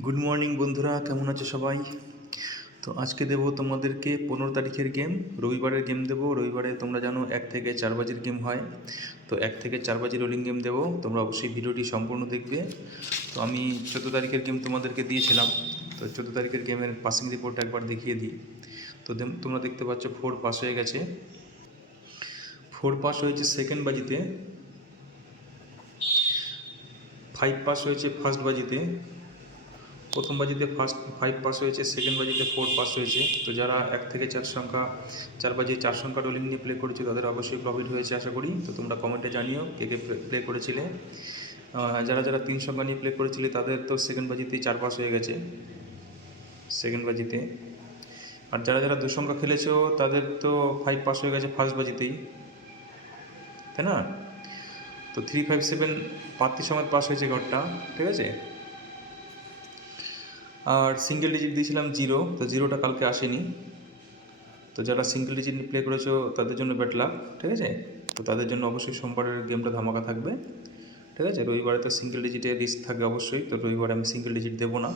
Good morning বন্ধুরা, কেমন আছো সবাই? তো আজকে দেবো তোমাদেরকে 15 তারিখের গেম, রবিবারের গেম দেবো। রবিবারে তোমরা জানো 1 থেকে 4 বাজির গেম হয়। তো 1 থেকে 4 বাজি রোলিং গেম দেবো, তোমরা অবশ্যই ভিডিওটি সম্পূর্ণ দেখবে। তো আমি 14 তারিখের গেম তোমাদেরকে দিয়েছিলাম। তো 14 তারিখের গেমের পাসিং রিপোর্ট একবার দেখিয়ে দিই। তো তোমরা দেখতে পাচ্ছ 4 পাস হয়ে গেছে। 4 পাস হয়েছে সেকেন্ড বাজিতে, 5 পাস হয়েছে ফার্স্ট বাজিতে, প্রথম বাজিতে 5 পাস হয়েছে, সেকেন্ড বাজিতে 4 পাস হয়েছে। তো যারা 1 থেকে 4 বাজি 4 সংখ্যা রোলিং নিয়ে প্লে করেছে তাদের অবশ্যই প্রফিট হয়েছে আশা করি। তো তোমরা কমেন্টে জানিও কে কে প্লে করেছিলে। যারা 3 সংখ্যা নিয়ে প্লে করেছিলে তাদের তো সেকেন্ড বাজিতেই 4 পাস হয়ে গেছে, সেকেন্ড বাজিতে। আর যারা 2 সংখ্যা খেলেছো তাদের তো 5 পাস হয়ে গেছে ফার্স্ট বাজিতেই, তাই না? তো 3, 5, 7 প্রার্থী সমেত পাস হয়েছে ঘরটা, ঠিক আছে। আর সিঙ্গেল ডিজিট দিয়েছিলাম 0, তো 0টা কালকে আসেনি। তো যারা সিঙ্গেল ডিজিট প্লে করেছো তাদের জন্য ব্যাড লাক, ঠিক আছে। তো তাদের জন্য অবশ্যই সোমবারের গেমটা ধামাকা থাকবে, ঠিক আছে। রবিবারে তো সিঙ্গেল ডিজিটের রিস্ক থাকবে অবশ্যই, তো রবিবারে আমি সিঙ্গেল ডিজিট দেবো না।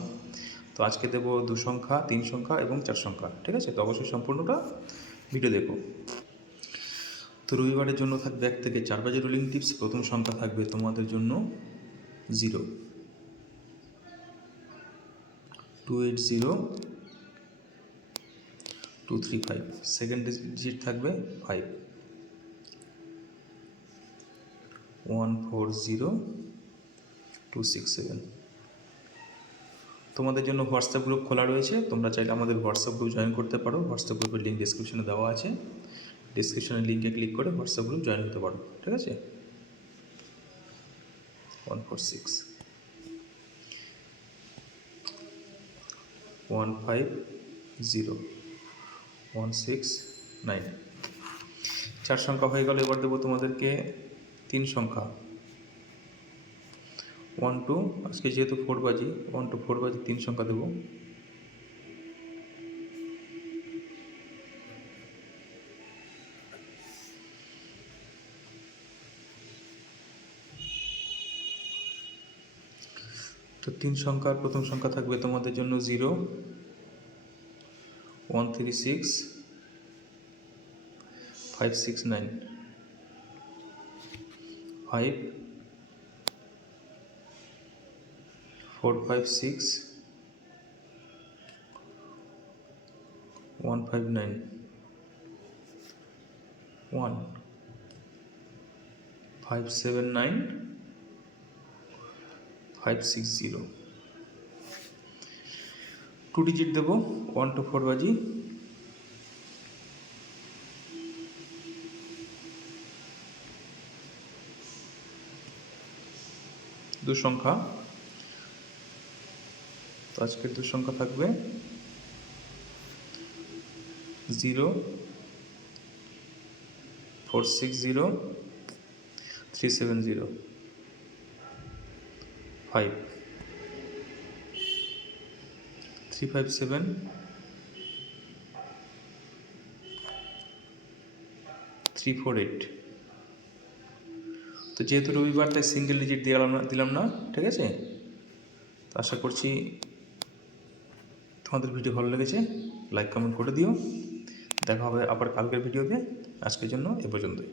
তো আজকে দেবো 2 সংখ্যা, 3 সংখ্যা এবং 4 সংখ্যা, ঠিক আছে। তো অবশ্যই সম্পূর্ণটা ভিডিও দেখো। তো রবিবারের জন্য থাকবে 1 থেকে 4 বাজে রোলিং টিপস। প্রথম সংখ্যা থাকবে তোমাদের জন্য 0, 280, 235। সেকেন্ড ডিজিট থাকবে 5, 140, 267। তোমাদের জন্য হোয়াটসঅ্যাপ গ্রুপ খোলা রয়েছে, তোমরা চাইলে আমাদের হোয়াটসঅ্যাপ গ্রুপ জয়েন করতে পারো। হোয়াটসঅ্যাপ গ্রুপের লিঙ্ক ডিসক্রিপশনে দেওয়া আছে, ডিসক্রিপশনের লিঙ্কে ক্লিক করে হোয়াটসঅ্যাপ গ্রুপ জয়েন হতে পারো, ঠিক আছে। 146, 150, 169। 4 সংখ্যা হয়ে গেল। এবার দেবো তোমাদেরকে 3 সংখ্যা, 1 2। আজকে যেহেতু 4 বাজি, 1 to 4 বাজি 3 সংখ্যা দেবো। তো 3 সংখ্যার প্রথম সংখ্যা থাকবে তোমাদের জন্য 0, 136, 569, 5, 456, 159, 1, 579, 560। 2 ডিজিট দেবো, 1 to 4 বাজি। দু সংখ্যা, তো আজকের 2 সংখ্যা থাকবে 0, 460, 370, 5, 357, 348। তো যেহেতু রবিবার তাই সিঙ্গেল ডিজিট দিলাম না, ঠিক আছে। তো আশা করছি তোমাদের ভিডিও ভালো লেগেছে, লাইক কমেন্ট করে দিও। দেখা হবে আবার কালকের ভিডিওতে। আজকের জন্য এ পর্যন্তই।